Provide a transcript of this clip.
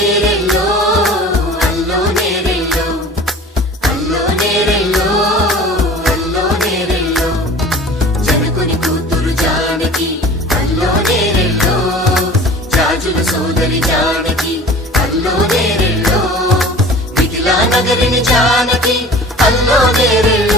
నేరెల్లో అల్లో నేరెల్లో అల్లో నేరెల్లో అల్లో నేరెల్లో జనకుని కూతురు జానకి అల్లో నేరెల్లో జాజుల సోదరి జానకి అల్లో నేరెల్లో మిథిలా నగరిని జానకి అల్లో నేరెల్లో